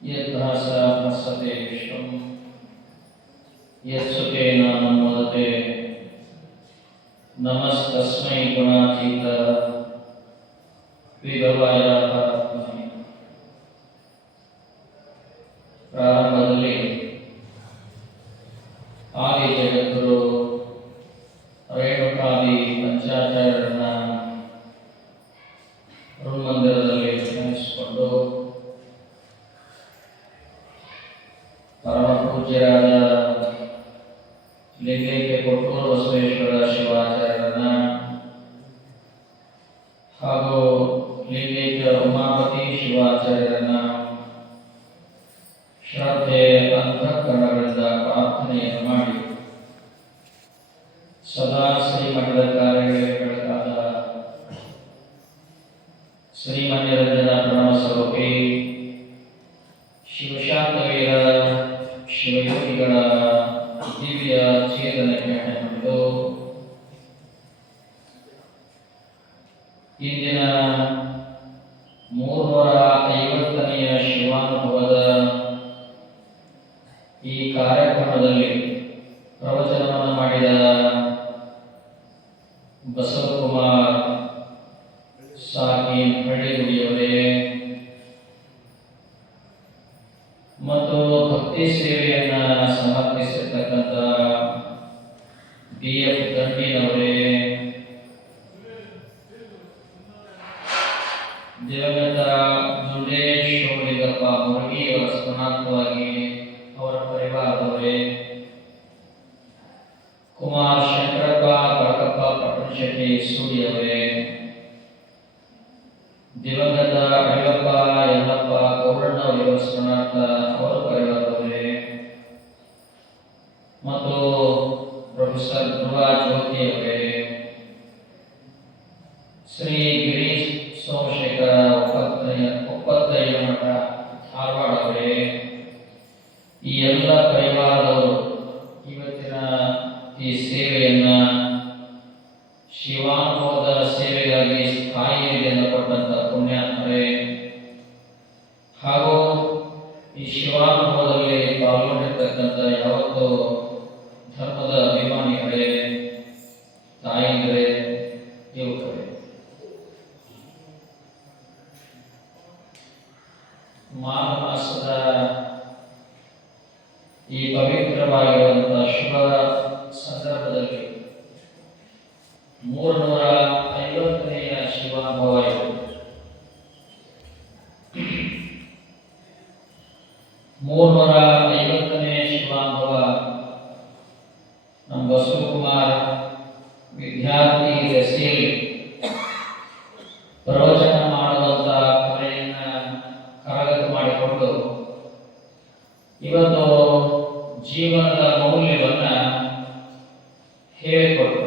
यद्भास भासते विश्वं यत्सुखेन मोदते नमस्तस्मै गुणातीत विभवाय ಪರಮಾತ್ಮನೇ. ಪ್ರಾರಂಭದಲ್ಲಿ ಆದಿ ಜಗದ್ಗುರು ರೇಣುಕಾದಿ ಪಂಚಾಚಾರ್ಯರನ್ನ ಋನ್ಮಂದಿರದಲ್ಲಿ ಸ್ಮರಿಸಿಕೊಂಡು ಪರಮ ಪೂಜ್ಯರಾದ ಲಿಂಗೈಕ್ಯ ಕೊಟ್ಟೂರು ಬಸವೇಶ್ವರ ಶಿವಾಚಾರ್ಯರನ್ನ ಹಾಗೂ ಲಿಂಗೈಕ್ಯ ಉಮಾಪತಿ ಶಿವಾಚಾರ್ಯರನ್ನ ಶ್ರದ್ಧೆ ಅಂತಃಕರಣಗಳಿಂದ ಪ್ರಾರ್ಥನೆಯನ್ನು ಮಾಡಿ ಸದಾ ಶ್ರೀಮಠದ ಕಾರ್ಯಗಳಿಗಾದ ಶ್ರೀಮನ್ಯರಂಜನ ಪ್ರಣವ ಸ್ವರೂಪಿ ಶಿವಶಾಂತವೀರ ಶಿವಯೋಗಿಗಳ ದಿವ್ಯ ಚೇತನಕ್ಕೆ ಹಣೆಮುಟ್ಟು ಇಂದಿನ 350ನೆಯ ಶಿವಾನುಭವದ ಈ ಕಾರ್ಯಕ್ರಮದಲ್ಲಿ ಪ್ರವಚನವನ್ನು ಮಾಡಿದ ಬಸವಕುಮಾರ್ ಸಾಕಿ ಹಳ್ಳಿಗುಡಿಯವರೇ ಮತ್ತು ಭಕ್ತಿ ಸೇವೆಯನ್ನ ಸಮರ್ಪಿಸಿರ್ತಕ್ಕಂಥ BF ದಂಡಿನವರೇ, ದಿವಂಗತ ದುಂಡೇಶ್ ಶೋಳಿಗಪ್ಪ ಮುರುಗಿಯವರ ಸ್ಮರಣಾರ್ಥವಾಗಿ ಅವರ ಪರಿವಾರದವರೇ, ಕುಮಾರ್ ಶಂಕರಪ್ಪ ಕಳಕಪ್ಪ ಪಟ್ಟಣಶೆಟ್ಟಿ ಸೂಡಿಯವರೇ, ದಿವಂಗತ ಅಯ್ಯಪ್ಪ ಯಲ್ಲಪ್ಪ ಗೌರಣ್ಣವರ ಸ್ಮರಣಾರ್ಥ ಅವರ ಪರಿವಾರದವರೇ ಮತ್ತು ಪ್ರೊಫೆಸರ್ ಧ್ರುವ ಜ್ಯೋತಿಯವರೇ, ಶ್ರೀ ಗಿರೀಶ್ ಸೋಮಶೇಖರ ಒಪ್ಪತ್ತಯ್ಯ ಮಠ ಧಾರವಾಡ ಅವರೇ, ಈ ಎಲ್ಲ ಪರಿವಾರದವರು ಇವತ್ತಿನ ಈ ಸೇವೆಯನ್ನ ಶಿವಾನುಭವದ ಸೇವೆಗಾಗಿ ಸ್ಥಾಯಿ ನಿಧಿಯನ್ನು ಕೊಟ್ಟಂತ ಪುಣ್ಯಾತ್ಮರೇ ಹಾಗೂ ಈ ಶಿವಾನುಭವದಲ್ಲಿ ಪಾಲ್ಗೊಂಡಿರ್ತಕ್ಕಂಥ ಯಾವತ್ತೂ ಧರ್ಮದ ಅಭಿಮಾನಿಗಳೇ, ತಾಯಂದಿರೇ, ಯುವಕರೇ, ಮಾಘ ಮಾಸದ ಈ ಪವಿತ್ರವಾಗಿರುವಂತಹ ಶುಭ ಸಂದರ್ಭದಲ್ಲಿ 350ನೆಯ ಶಿವಾನುಭವ ಇದೆ. 350ನೇ ಶಿವಾನುಭವ ನಮ್ಮ ಬಸವಕುಮಾರ್ ವಿದ್ಯಾರ್ಥಿ ದಶೆಯಲ್ಲಿ ಪ್ರವಚನ ಮಾಡುವಂತ ಕಲೆಯನ್ನ ಕರಗತ ಮಾಡಿಕೊಂಡು ಇವತ್ತು ಜೀವನದ ಮೌಲ್ಯವನ್ನ ಹೇಳಿಕೊಟ್ಟರು.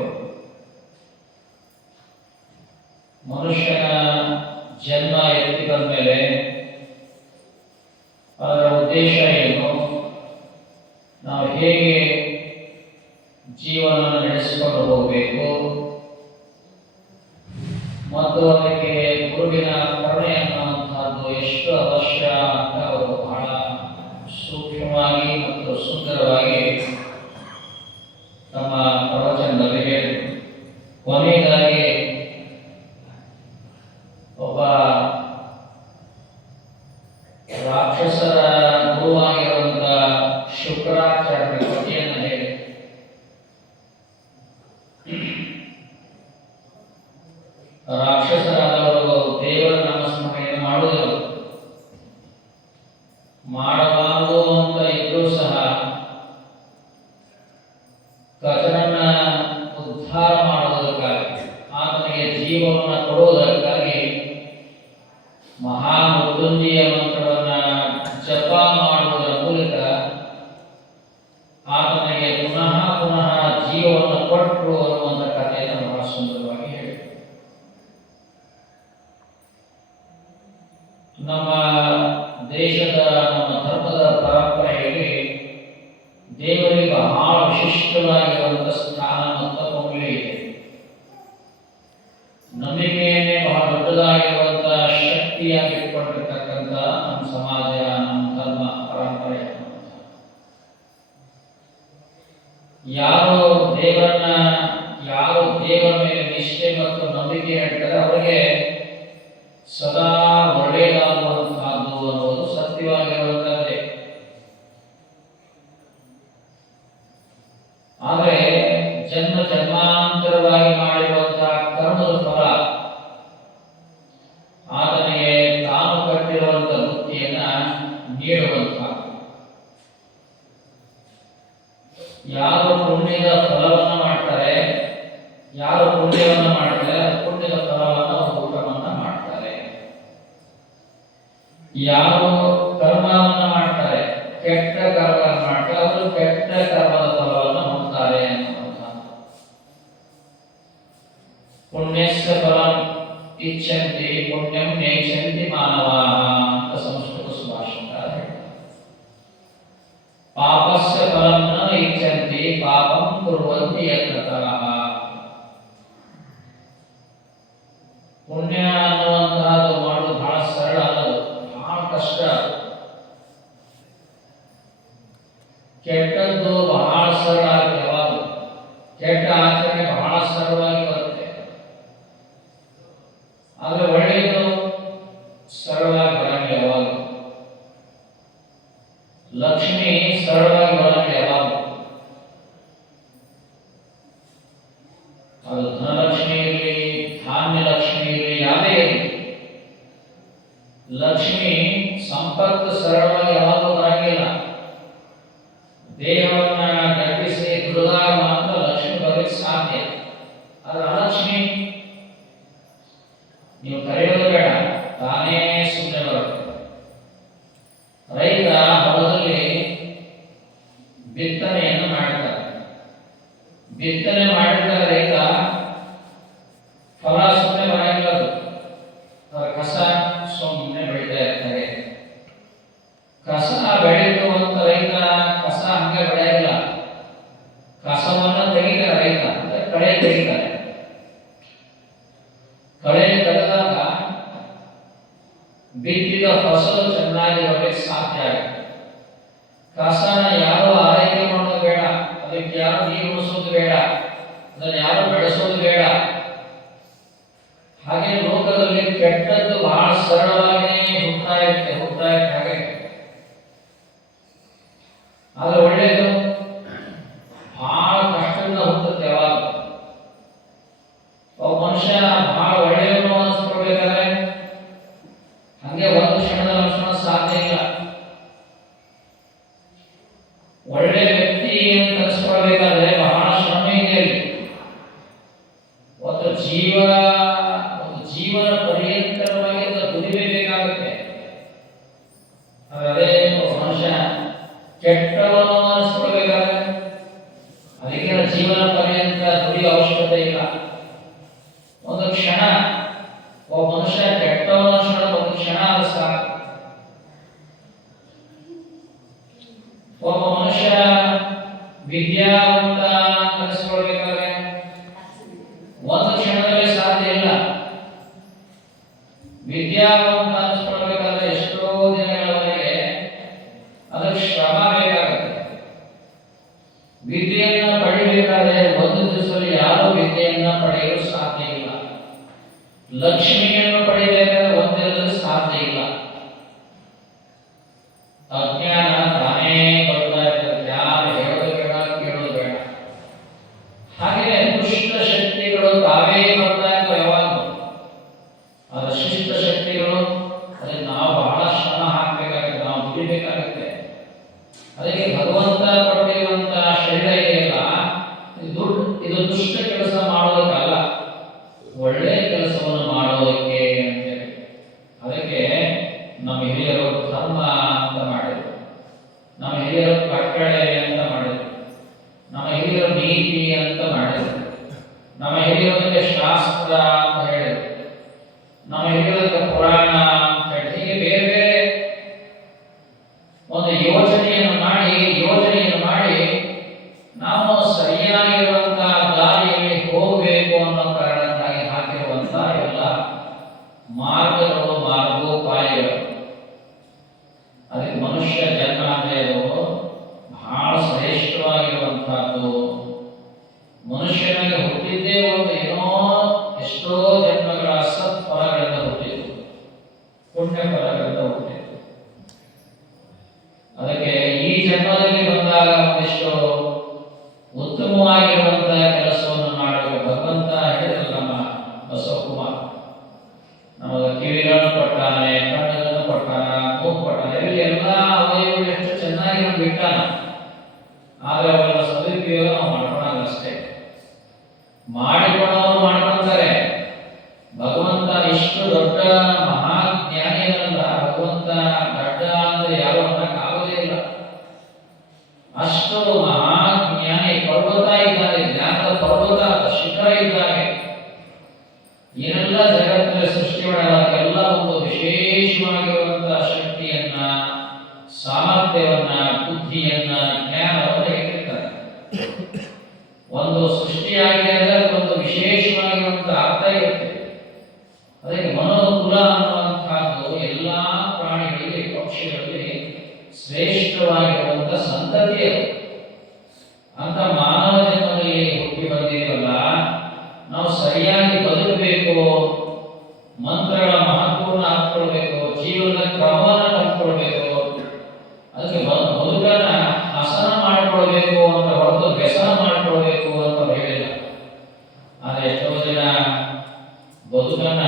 ಮನುಷ್ಯನ ಜನ್ಮ ಎತ್ತಿ ಬಂದ ಮೇಲೆ ಅದರ ಉದ್ದೇಶ ಏನು, ನಾವು ಹೇಗೆ ಜೀವನ ನಡೆಸಿಕೊಂಡು ಹೋಗಬೇಕು ಮತ್ತು ಅದಕ್ಕೆ ಗುರುವಿನ ಕರುಣೆ ಅನ್ನುವಂತಹದ್ದು ಎಷ್ಟು ಅವಶ್ಯ ಅಂತ ಅವರು ಬಹಳ ಸೂಕ್ಷ್ಮವಾಗಿ ಮತ್ತು ಸುಂದರವಾಗಿ ತಮ್ಮ ಪ್ರವಚನದಲ್ಲಿ ಹೇಳಿದರು. ಕೊನೆಯದಾಗಿ ಒಬ್ಬ ರಾಕ್ಷಸರ ಗುರುವಾಗಿರುವಂತ ಶುಕ್ರಾಚಾರ್ಯ ಕಥೆಯನ್ನು ಹೇಳಿ ರಾಕ್ಷಸರಾದವರು ದೇವರ ನಾಮಸ್ಮರಣೆಯನ್ನು ಮಾಡುವುದಿಲ್ಲ, ಮಾಡಬಾರದು ಅಂತ ಇದ್ರೂ ಸಹ ಕಚರನ್ನ ಉದ್ಧಾರ ಮಾಡುವುದಕ್ಕಾಗಿ, ಆತನಿಗೆ ಜೀವವನ್ನು ಕೊಡುವುದಕ್ಕಾಗಿ ಮಹಾಮೃತ್ಯುಂಜಯ ಮಂತ್ರವನ್ನ ಜಪ ಮಾಡುವುದರ ಮೂಲಕ ಆತನಿಗೆ ಪುನಃ ಪುನಃ ಜೀವವನ್ನು ಕೊಟ್ಟರು ಅನ್ನುವಂಥ ಕಥೆಯನ್ನು ಬಹಳ ಸುಂದರವಾಗಿ ಹೇಳಿದರು. ನಮ್ಮ ದೇಶದ, ನಮ್ಮ ಧರ್ಮದ ಪರಂಪರೆಯಲ್ಲಿ ದೇವರಿಗೆ ಬಹಳ ವಿಶಿಷ್ಟವಾಗಿರುವಂತಹ ಸ್ಥಾನ ಮತ್ತು ಮೌಲ್ಯ ಇದೆ. ನಂಬಿಕೆಯನ್ನೇ ಬಹಳ ದೊಡ್ಡದಾಗಿರುವಂತಹ ಶಕ್ತಿಯಾಗಿ ಇಟ್ಕೊಂಡಿರ್ತಕ್ಕಂಥ ನಮ್ಮ ಸಮಾಜ, ನಮ್ಮ ಯಾರು ದೇವರನ್ನ ಯಾರು ದೇವರ ಮೇಲೆ ನಿಷ್ಠೆ ಮತ್ತು ನಂಬಿಕೆ ಇಡ್ತಾರೆ ಅವರಿಗೆ ಸದಾ ಒಳ್ಳೆಯದಾಗುವಂತಹದ್ದು ಅನ್ನೋದು ಸತ್ಯವಾಗಿರುವಂತದ್ದೇ. ಆದರೆ ಜನ್ಮ ಜನ್ಮಾಂತರವಾಗಿ ಮಾಡಿರುವಂತಹ ಕರ್ಮದ ಫಲ ಆತನಿಗೆ ತಾನು ಕಟ್ಟಿರುವಂತಹ ವೃತ್ತಿಯನ್ನ ನೀಡುವಂತಹ. ಯಾರು ಪುಣ್ಯದ ಫಲವನ್ನ ಮಾಡ್ತಾರೆ, ಯಾರು ಪುಣ್ಯವನ್ನ ಮಾಡ್ತಾರೆ, ಪುಣ್ಯದ ಫಲವನ್ನ ಊಟವನ್ನ ಮಾಡ್ತಾರೆ. ಯಾರು ಕರ್ಮವನ್ನ ಮಾಡ್ತಾರೆ, ಕೆಟ್ಟ ಕರ್ಮವನ್ನು ಮಾಡ್ತಾರೆ, ಅವರು ಕೆಟ್ಟ ಕರ್ಮದ ಫಲವನ್ನು ಹೊಂದ್ತಾರೆ ಅನ್ನುವಂತಹ. ಪುಣ್ಯಸ್ಯ ಫಲಂ ಇಚ್ಛಂತಿ ಪುಣ್ಯಂ ನೇಚ್ಛಂತಿ ಮಾನವಾಃ ಅಂತ ಸಂಸ್ಕೃತ ಸುಭಾಷಿತಕಾರ ಹೇಳ್ತಾರೆ. ಪಾಪಸ್ಯ ಫಲಂ ನ ಇಚ್ಛಂತಿ ಪಾಪಂ ಕುರ್ವಂತಿ ಯತ್ನತಃ. ಪುಣ್ಯ ಅನ್ನುವಂತಹದ್ದು ಮಾಡೋದು ಬಹಳ ಸರಳ ಅನ್ನೋದು, ಬಹಳ ಕಷ್ಟ. ಕೆಟ್ಟದ್ದು ಬಹಳ ಸರಳ ಆಗುತ್ತೆ, ಯಾವಾಗ ಕೆಟ್ಟ ಆಚರಣೆ ಬಹಳ ಸರಳವಾಗಿ ಬರುತ್ತೆ. ಆದ್ರೆ ಒಳ್ಳೆಯದು ಸರಳವಾಗಿ ಬರಂಗಿಲ್ಲ ಯಾವಾಗ. ಲಕ್ಷ್ಮಿ ಸರಳವಾಗಿ ಬರಂಗಿಲ್ಲ ಯಾವಾಗ. ಅದು ಧನಲಕ್ಷ್ಮಿ ಇರಲಿ, ಧಾನ್ಯ ಲಕ್ಷ್ಮಿ ಇರಲಿ, ಯಾವುದೇ ಇರಲಿ, ಲಕ್ಷ್ಮಿ ಸಂಪತ್ತು ಸರಳವಾಗಿ ಯಾವಾಗಲೂ ಬರಂಗಿಲ್ಲ. ದೇಹವನ್ನ ಗಟ್ಟಿಸಿ ದುಡಿದಾಗ ಮಾತ್ರ ಲಕ್ಷ್ಮಿ ಬರಲಿಕ್ಕೆ ಸಾಧ್ಯ. ಆದ್ರೆ ಅಲಕ್ಷ್ಮಿ ನೀವು ಕರೆಯೋದು ಬೇಡ, ತಾನೇ ಸುಮ್ಮನೆ ಬರುತ್ತೆ. ರೈತ ಹೊಲದಲ್ಲಿ ಬಿತ್ತನೆಯನ್ನು ಮಾಡ್ತಾರೆ. ಬಿತ್ತನೆ ಮಾಡಿದಾಗ ರೈತ ಫಲ ಸುಮ್ಮನೆ ಬರಂಗಿಲ್ಲ, ಅದರ ಕಸ ಸುಮ್ಮನೆ ಬೆಳೀತಾ ಇರ್ತಾರೆ. ಕಸ ಬೆಳೆಯುವ ಅಂತ ರೈತ ಕಸ ಹಂಗೆ ಬೆಳೆಯಲ್ಲ, ಕಸವನ್ನ ತೆಗಿತಾರೆ ರೈತ, ಕಳೆ ತೆಗಿತಾರೆ. ಕಳೆ ತೆಗೆದಾಗ ಬಿತ್ತಿದ ಫಸಲು ಚೆನ್ನಾಗಿ ಬರಲಿಕ್ಕೆ ಸಾಧ್ಯ ಆಗುತ್ತೆ. ಕಸನ ಯಾರು ಆರೈಕೆ ಮಾಡೋದು ಬೇಡ, ಅದಕ್ಕೆ ಯಾರು ನೀರು ಉಳಿಸೋದು ಬೇಡ, ಅದನ್ನು ಯಾರು ಬೆಳೆಸೋದು ಬೇಡ. ಹಾಗೆ ಲೋಕದಲ್ಲಿ ಕೆಟ್ಟದ್ದು ಬಹಳ ಸರಳವಾಗಿ ಹುಟ್ಟಾ ಇರುತ್ತೆ ಹಾಗೆ. ಆದ್ರೆ ಒಳ್ಳೆಯದು ಬಹಳ ಕಷ್ಟದಿಂದ ಹುಟ್ಟುತ್ತೆ. ಯಾವಾಗ ಒಬ್ಬ ಮನುಷ್ಯ ಬಹಳ ಒಳ್ಳೆಯವನು ಅನಿಸ್ಕೊಳ್ಬೇಕಾದ್ರೆ ಹಂಗೆ ಒಂದು ಕ್ಷಣದಲ್ಲಿ ಅನಿಸೋಣ ಸಾಧ್ಯ ಇಲ್ಲ. ಒಳ್ಳೆ ವ್ಯಕ್ತಿ ಅಂತ ಅನಿಸ್ಕೊಳ್ಬೇಕಾದ್ರೆ ಬಹಳ ಶ್ರಮ ಇದೆ ಅಲ್ಲಿ. ಒಂದು ಜೀವನ ಪರ್ಯಂತರವಾಗಿ ದುಡಿಬೇಕಾಗುತ್ತೆ. ಅದೇ ಮನುಷ್ಯ ಕೆಟ್ಟವನು ಅನಿಸ್ಕೊಳ್ಬೇಕಾದ್ರೆ ಅದಕ್ಕೆ ಜೀವನ ಪರ್ಯಂತ ದುಡಿಯೋ ಅವಶ್ಯಕತೆ ಇಲ್ಲ. ಒಂದು ಕ್ಷಣ ಒಬ್ಬ ಮನುಷ್ಯ ಕೆಟ್ಟವನು ಅನ್ಸ್ಕೊಳ್ಳೋ ಒಂದು ಕ್ಷಣ ಅದು ಸಾಕು. ಒಬ್ಬ ಮನುಷ್ಯ ವಿದ್ಯಾವಂತ ಅನಿಸ್ಕೊಳ್ಬೇಕಾದ್ರೆ ಒಂದು ಕ್ಷಣದಲ್ಲಿ ಸಾಧ್ಯ ಇಲ್ಲ. ವಿದ್ಯಾವಂತ ಅನಿಸ್ಕೊಳ್ಬೇಕಾದ್ರೆ ಎಷ್ಟೋ ದಿನಗಳವರೆಗೆ ಅದಕ್ಕೆ ಶ್ರಮ ಬೇಕಾಗುತ್ತೆ. ವಿದ್ಯೆಯನ್ನ ಪಡೆಯಬೇಕಾದ್ರೆ ಒಂದು ದಿವಸದಲ್ಲಿ ಯಾರು ವಿದ್ಯೆಯನ್ನ ಪಡೆಯಲು ಸಾಧ್ಯ ಇಲ್ಲ. ಲಕ್ಷ್ಮಿಯನ್ನು ಪಡೆಯಬೇಕಾದ್ರೆ ಒಂದಿರಲು ಸಾಧ್ಯ ಇಲ್ಲ. ಅಜ್ಞಾನ ತಾನೇ ಬರ್ತಾ ಇರ್ತದೆ, ಯಾರು ಹೇಳೋದು ಬೇಡ, ಕೇಳೋದು ಬೇಡ. ಹಾಗೆ ದುಷ್ಟ ಶಕ್ತಿಗಳು ತಾವೇ ಬರ್ತಾ ಇರ್ತವೆ ಯಾವಾಗ. ಅದರ ಶಿಷ್ಟ ಶಕ್ತಿಗಳು ಅದಕ್ಕೆ ನಾವು ಬಹಳ ಶ್ರಮ ಹಾಕಬೇಕಾಗುತ್ತೆ, ನಾವು ದುಡಿಬೇಕಾಗುತ್ತೆ. ಅದಕ್ಕೆ ಭಗವಂತ ಕೊಟ್ಟಿರುವಂತ ಶರೀರ ಇದೆಯಲ್ಲ, ಇದು ದುಷ್ಟ ಕೆಲಸ ಮಾಡೋದಕ್ಕಲ್ಲ, ಒಳ್ಳೆ ಕೆಲಸವನ್ನು ಮಾಡೋದಕ್ಕೆ ಅಂತೇಳಿ. ಅದಕ್ಕೆ ನಮ್ಮ ಹಿರಿಯರು ಧರ್ಮ ಅಂತ ಮಾಡಿದ್ರು, ನಮ್ಮ ಹಿರಿಯರು ಕಟ್ಟಳೆ ಅಂತ ಮಾಡಿದ್ರು, ನಮ್ಮ ಹಿರಿಯರು ನೀತಿ ಅಂತ ಮಾಡಿದ್ರು, ನಮ್ಮ ಹಿರಿಯರಿಗೆ ಶಾಸ್ತ್ರ ಅಂತ ಹೇಳಿದ್ರು, ನಮ್ಮ ಹಿರಿಯರಿಗೆ ಪುರಾಣ ಅಂತ ಹೇಳಿ. ಹೀಗೆ ಬೇರೆ ಬೇರೆ ಒಂದು ಯೋಜನೆಯನ್ನು ಮಾಡಿ ನಾವು ಸರಿಯಾಗಿರುವಂತಹ ದಾರಿಯಲ್ಲಿ ಹೋಗಬೇಕು ಅನ್ನೋ ಕಾರಣಕ್ಕಾಗಿ ಹಾಕಿರುವಂತಹ ಎಲ್ಲ ಮಾರ್ಗೋಪಾಯಗಳು. ಅದಕ್ಕೆ ಮನುಷ್ಯ ಜನ್ಮ ಅಂದರೆ ಬಹಳ ಶ್ರೇಷ್ಠವಾಗಿರುವಂತಹದ್ದು. ಫಲಗಳಿಂದ ಹುಟ್ಟಿತು. ಅದಕ್ಕೆ ಈ ಜನ್ಮದಲ್ಲಿ ಬಂದಾಗ ಒಂದಿಷ್ಟು ಉತ್ತಮವಾಗಿರುವಂತಹ ಕೆಲಸವನ್ನು ಮಾಡಲು ಭಗವಂತ ಹೇಳಿದ್ರು. ನಮ್ಮ ಬಸವಕುಮಾರ್ ನಮಗೆ ಕಿವಿಗಳನ್ನು ಕೊಟ್ಟಾನೆ, ಕಣ್ಣುಗಳನ್ನು ಕೊಟ್ಟಾನ, ಮೂಗು ಕೊಟ್ಟಾನೆ, ಇಲ್ಲಿ ಎಲ್ಲ ಅವಯವಗಳು ಎಷ್ಟು ಚೆನ್ನಾಗಿ ಬಿಟ್ಟಾನ. ಆದರೆ ಅವೆಲ್ಲ ಸದುಪಯೋಗ ನಾವು ಮಾಡ್ಕೊಳ್ಳೋದು ಅಷ್ಟೇ. ಮಾಡಿಕೊಳ್ಳೋರು ಮಾಡ್ಕೊಳ್ತಾರೆ. ಭಗವಂತ ಇಷ್ಟು ದೊಡ್ಡ ಮಹಾಜ್ಞಾನಿಯಲ್ಲ. ಭಗವಂತ ದೊಡ್ಡ ಅಂದ್ರೆ ಯಾರು ಅನ್ನಕ್ಕಾಗೋದೇ ಇಲ್ಲ. ಅಷ್ಟು ಮಹಾಜ್ಞಾನಿ, ಪರ್ವತ ಇದ್ದಾನೆ, ಜ್ಞಾನದ ಪರ್ವತ, ಶಿಖರ ಇದ್ದಾನೆ. ಏನೆಲ್ಲ ಜಗತ್ತಿನ ಸೃಷ್ಟಿ ಮಾಡಲಾದ ಎಲ್ಲ ಒಂದು ವಿಶೇಷವಾಗಿರುವಂತಹ ಶಕ್ತಿಯನ್ನ, ಸಾಮರ್ಥ್ಯವನ್ನ, ಬುದ್ಧಿಯನ್ನ, ಜ್ಞಾನವನ್ನು ಇಟ್ಟಿರ್ತಾರೆ. ಒಂದು ಸೃಷ್ಟಿಯಾಗಿದೆ ಅಂದರೆ ಅದೊಂದು ವಿಶೇಷವಾಗಿರುವಂತಹ ಅರ್ಥ ಇರುತ್ತೆ. ಅದಕ್ಕೆ ಮನೋಕುಲ ಅನ್ನುವಂತಹದ್ದು ಎಲ್ಲಾ ಪ್ರಾಣಿಗಳಿಗೆ, ಪಕ್ಷಿಗಳಲ್ಲಿ ಶ್ರೇಷ್ಠವಾಗಿರುವಂತಹ ಸಂತತಿ ಅದು. ಅಂತ ಮಾನವ ಜನ್ಮದಲ್ಲಿ ಹುಟ್ಟಿ ಬಂದಿದ್ದೀವಲ್ಲ, ನಾವು ಸರಿಯಾಗಿ ಬದುಕಬೇಕು, ಮಂತ್ರಗಳ ಮಹತ್ವವನ್ನು ಅರ್ಥಕೊಳ್ಬೇಕು, ಜೀವನದ ಕ್ರಮವನ್ನು ಕಲ್ತ್ಕೊಳ್ಬೇಕು. ಅದಕ್ಕೆ ಬದುಕನ್ನ ಹಸನ ಮಾಡಿಕೊಳ್ಬೇಕು ಅಂತ ಹೊರತು ವ್ಯಸನ ಮಾಡಿಕೊಳ್ಬೇಕು ಅಂತ ಹೇಳಿಲ್ಲ. ಆದರೆ ಎಷ್ಟೋ ಜನ ಬದುಕನ್ನ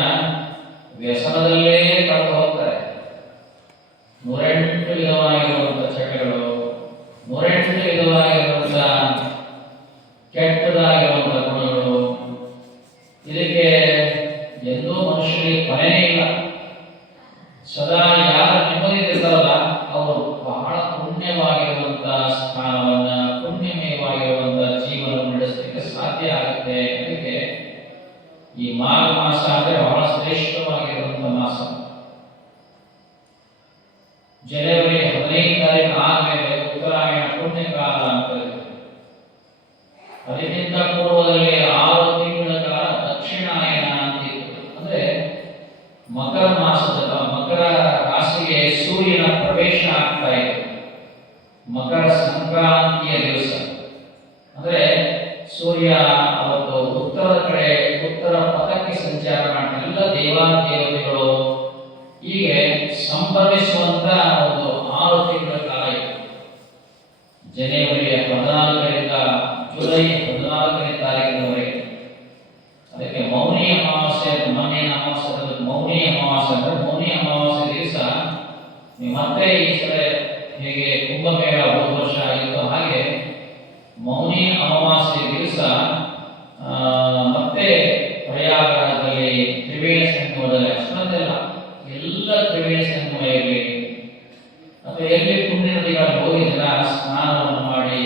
ವ್ಯಸನದಲ್ಲೇ ಕಳೆದು ಹೋಗ್ತಾರೆ. 108 ವಿಧವಾಗಿರುವಂತಹ ಚಟಗಳು, 108 ವಿಧವಾಗಿರುವಂತಹ ಕೆಟ್ಟದಾಗಿರುವಂತಹ ಗುಣಗಳು. ಇದಕ್ಕೆ ಎಂದೂ ಮನುಷ್ಯರಿಗೆ ಕೊನೆಯೇ ಇಲ್ಲ. ಸದಾ ಯಾರು ನೆಮ್ಮದಿರ್ತಾರಲ್ಲ ಅವರು ಬಹಳ ಪುಣ್ಯವಾಗಿರುವಂತಹ ಸ್ಥಾನವನ್ನ, ಪುಣ್ಯಮಯವಾಗಿರುವಂತಹ ಜೀವನ ನಡೆಸಲಿಕ್ಕೆ ಸಾಧ್ಯ ಆಗುತ್ತೆ. ಅದಕ್ಕೆ ಈ ಮಾಘ ಮಾಸ ಅಂದ್ರೆ ಬಹಳ ಶ್ರೇಷ್ಠವಾಗಿರುವಂತಹ ಮಾಸ. ಜನವರಿ 15 ತಾರೀಕು ಆದ್ಮೇಲೆ ಉತ್ತರಾಯಣ ಪುಣ್ಯಕಾಲ ಅಂತ ಇದೆ. ಅದಕ್ಕಿಂತ ಪೂರ್ವದಲ್ಲಿ 6 ತಿಂಗಳ ಕಾಲ ದಕ್ಷಿಣಾಯನ ಅಂತ ಇತ್ತು. ಅಂದ್ರೆ ಮಕರ ಮಾಸದ ಮಕರ ರಾಶಿಗೆ ಸೂರ್ಯನ ಪ್ರವೇಶ ಆಗ್ತಾ ಇದೆ. ಮಕರ ಸಂಕ್ರಾಂತಿಯ ದಿವಸ ಅಂದ್ರೆ ಸೂರ್ಯ ಅವತ್ತು ಉತ್ತರದ ಕಡೆ, ಉತ್ತರ ಪಥಕ್ಕೆ ಸಂಚಾರ ಮಾಡ್ತಾರೆ. ಎಲ್ಲ ದೇವಾದೇವತೆಗಳು ಹೀಗೆ ಸಂಭವಿಸುವಂತ ಒಂದು 6 ತಿಂಗಳ ಕಾಲ ಇದೆ. ಜನವರಿ 14ರಿಂದ ಜುಲೈ 14ನೇ ತಾರೀಕಿನವರೆಗೆ. ಅದಕ್ಕೆ ಮೌನಿ ಅಮಾವಾಸ್ಯೆ, ಮೊನ್ನೆ ಅಮಾವಾಸ್ಯೆ, ಮೌನಿ ಅಮಾವಾಸ್ಯೆ ಅಂದ್ರೆ ಮೌನಿ ಅಮಾವಾಸ್ಯೆ ದಿವಸ ಮತ್ತೆ ಈ ಸಲ ಹೇಗೆ ಕುಂಭಮೇಳ ಹೋದ ವರ್ಷ ಆಗಿತ್ತು ಹಾಗೆ ಮೌನಿ ಅಮಾವಾಸ್ಯೆ ದಿವಸ ಮತ್ತೆ ಪ್ರಯಾಗರಾಜದಲ್ಲಿ ತ್ರಿವೇಣಿ ಸಂಗಮದಲ್ಲಿ, ಅಷ್ಟೊಂದೆಲ್ಲ ಎಲ್ಲ ತ್ರಿವೇಣಿ ಸಂಗಮ ಇರಲಿ ಅಥವಾ ಎಲ್ಲಿ ಪುಣ್ಯ ನದಿಗಳಲ್ಲಿ ಹೋಗಿ ಜನ ಸ್ನಾನವನ್ನು ಮಾಡಿ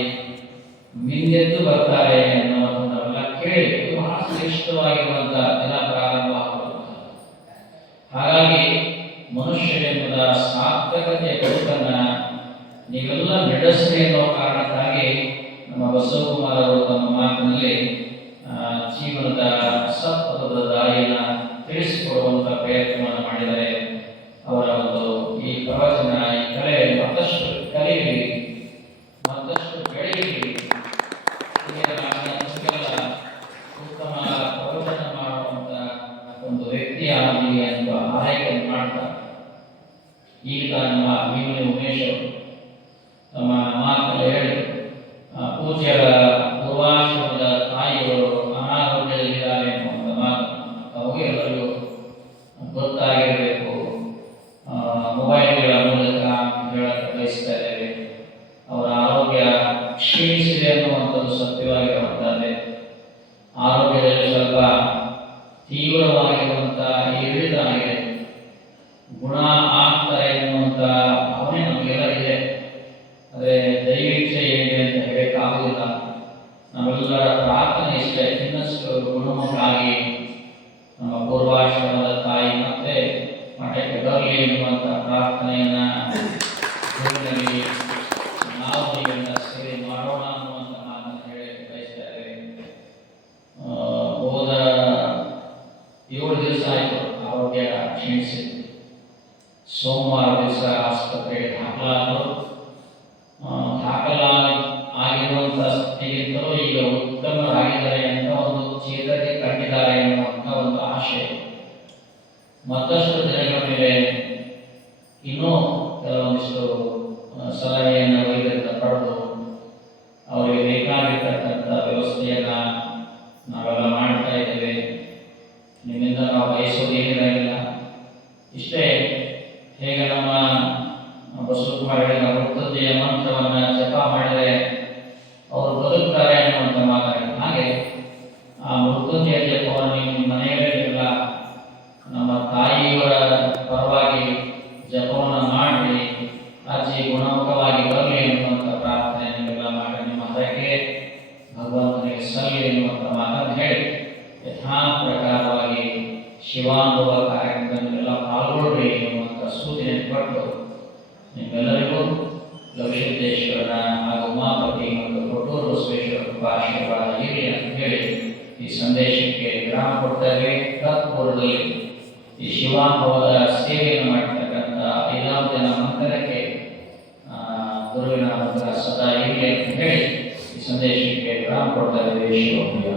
ಮಿಂದೆದ್ದು ಬರ್ತಾರೆ ಅನ್ನೋದನ್ನೆಲ್ಲ ಕೇಳಿ ಬಹಳ ಶ್ರೇಷ್ಠವಾಗಿರುವಂತಹ ದಿನ ಪ್ರಾರಂಭ ಆಗುವಂತಹ. ಹಾಗಾಗಿ ಮನುಷ್ಯ ಜನ್ಮದ ಸಾರ್ಥಕತೆ ಬದುಕನ್ನ ನೀವೆಲ್ಲ ನಡೆಸಲಿ ಅನ್ನೋ ಕಾರಣಕ್ಕಾಗಿ ನಮ್ಮ ಬಸವಕುಮಾರ್ ಅವರು ತಮ್ಮ ಮಾತಿನಲ್ಲಿ ಜೀವನದ ಸತ್ಪಥದ ದಾರಿಯನ್ನು ತಿಳಿಸಿಕೊಡುವಂತ ಪ್ರಯತ್ನವನ್ನು ಮಾಡಿದರೆ ಅವರ ಒಂದು ಈ ಪ್ರವಚನ, ಈ ಕಲೆ ಮತ್ತಷ್ಟು ಕಲಿಯಲಿ, ಮತ್ತಷ್ಟು ಬೆಳೆಯಲಿ, ಉತ್ತಮ ಪ್ರವಚನ ಮಾಡುವಂತ ಒಂದು ವ್ಯಕ್ತಿಯಾಗಲಿ ಅಂತ ಆರೈಕೆ ಮಾಡ್ತಾ ಈಗ ನಮ್ಮ ಭೀಮನಿ ಉಮೇಶ್ ಅವರು ತಮ್ಮ ಮಾತಲ್ಲಿ ಹೇಳಿ ಪೂಜ್ಯರ ಪೂರ್ವಾಶ್ರಮದ ತಾಯಿಯವರು ಅನಾರೋಗ್ಯದಲ್ಲಿದ್ದಾರೆ ಎನ್ನುವಂಥ ಮಾತು ಅವಾಗ ಎಲ್ಲರಿಗೂ ಗೊತ್ತಾಗಿರಬೇಕು. ಮೊಬೈಲ್ಗಳ ಮೂಲಕ ಹೇಳಕ್ಕೆ ಬಯಸ್ತಾ ಇದ್ದೇವೆ. ಅವರ ಆರೋಗ್ಯ ಕ್ಷೀಣಿಸಿದೆ ಅನ್ನುವಂಥದ್ದು ಸತ್ಯವಾಗಿರುವಂಥದ್ದೇ. ಆರೋಗ್ಯದಲ್ಲಿ ಸ್ವಲ್ಪ ತೀವ್ರವಾಗಿರುವಂತಹ ಇಳಿತ ಆಗಿದೆ, ಗುಣ ಆಗ್ತಾರೆ ಎನ್ನುವಂಥ ಭಾವನೆ ನಮಗೆಲ್ಲ ಇದೆ. ಆದರೆ ದೈವಿಚ್ಛೆ ಏನಿದೆ ಅಂತ ಹೇಳಕ್ಕಾಗುವುದಿಲ್ಲ. ನಮ್ಮೆಲ್ಲರ ಪ್ರಾರ್ಥನೆ ಇಷ್ಟೇ, ಇನ್ನಷ್ಟು ಗುಣಮುಖರಾಗಿ ನಮ್ಮ ಪೂರ್ವಾಶ್ರಮದ ತಾಯಿ ಮತ್ತೆ ಮಠಕ್ಕೆ ಬರಲಿ ಎನ್ನುವಂಥ ಪ್ರಾರ್ಥನೆಯನ್ನ ಜೀವನದಲ್ಲಿ ನಾವು ನೀವೆಲ್ಲ ಸೇವೆ ಮಾಡೋಣ ಅನ್ನುವಂಥ ಮಾತನ್ನು ಹೇಳಕ್ಕೆ ಬಯಸ್ತಾ ಇದ್ದೇವೆ. ಹೋದ 7 ದಿವಸ ಆಯಿತು ಆರೋಗ್ಯ ಕ್ಷೀಣಿಸಿ. ಸೋಮವಾರ ದಿವಸ ಆಸ್ಪತ್ರೆಗೆ ಆಗಿರುವಂತಹ ಸ್ಥಿತಿಗಿಂತಲೂ ಈಗ ಉತ್ತಮರಾಗಿದ್ದಾರೆ ಅಂತ ಒಂದು ಚೇತರಿಕೆ ಕಂಡಿದ್ದಾರೆ ಎನ್ನುವಂಥ ಒಂದು ಆಶೆ. ಮತ್ತಷ್ಟು ದಿನಗಳ ಮೇಲೆ ಇನ್ನೂ ಕೆಲವೊಂದಿಷ್ಟು ಸಲಹೆಯನ್ನು ವೈದ್ಯರಿಂದ ಪಡೆದು ಅವರಿಗೆ ಬೇಕಾಗಿರ್ತಕ್ಕಂಥ ವ್ಯವಸ್ಥೆಯನ್ನು ನಾವೆಲ್ಲ ಮಾಡ್ತಾ ಇದ್ದೇವೆ. ನಿಮ್ಮಿಂದ ನಾವು ಬಯಸೋದು ಏನಿರಲಿಲ್ಲ. ಇಷ್ಟೇ ಹೇಗೆ ನಮ್ಮ ಬಸವಕುಮಾರ ಹೇಳಿದ ವೃತ್ತತೆಯ ಮಂತ್ರವನ್ನು ಜಪ ಮಾಡಿದರೆ ಅವರು ಬದುಕ್ತಾರೆ ಅನ್ನುವಂಥ ಮಾತಾಡಿ, ಹಾಗೆ ಆ ಮೃತ್ಯುಂಜಯ ಜಪವನ್ನು ನಿಮ್ಮ ಮನೆಯಲ್ಲೆಲ್ಲ ನಮ್ಮ ತಾಯಿಯವರ ಪರವಾಗಿ ಜಪವನ್ನು ಮಾಡಿ ಅಜ್ಜಿ ಗುಣಮುಖವಾಗಿ ಬರಲಿ ಎನ್ನುವಂಥ ಪ್ರಾರ್ಥನೆ ನೀವೆಲ್ಲ ಮಾಡಿ ನಿಮ್ಮ ಹರಕೆ ಭಗವಂತನಿಗೆ ಸಲ್ಲಿ ಎನ್ನುವಂಥ ಮಾತನ್ನು ಹೇಳಿ ಯಥಾ ಪ್ರಕಾರವಾಗಿ ಶಿವಾನುಭವ ಕಾರ್ಯಕ್ರಮದಲ್ಲೆಲ್ಲ ಪಾಲ್ಗೊಳ್ಳಿ ಎನ್ನುವಂಥ ಸೂಚನೆ ಕೊಟ್ಟು ನಿಮ್ಮೆಲ್ಲರಿಗೂ ಗವಿಸಿದ್ದೇಶ್ವರನ ಹಾಗೂ ಉಮಾಪತಿ ಮತ್ತು ಕೊಟ್ಟೂರು ಬಸವೇಶ್ವರ ಕೃಪಾಶೀರ್ವಾದ ಇರಲಿ ಅಂತ ಹೇಳಿ ಈ ಸಂದೇಶಕ್ಕೆ ವಿರಾಮ ಕೊಡ್ತೇವೆ. ತತ್ಪೂರ್ವದಲ್ಲಿ ಈ ಶಿವಾನುಭವದ ಸೇವೆಯನ್ನು ಮಾಡ್ತಕ್ಕಂಥ 5ನೇ ದಿನ ಮಂದಿರಕ್ಕೆ ಗುರುವಿನ ಮಂತ್ರ ಸದಾ ಇರಲಿ ಅಂತ ಹೇಳಿ ಈ ಸಂದೇಶಕ್ಕೆ ವಿರಾಮ ಕೊಡ್ತೇವೆ. ಶಿವಪ್ರಿಯ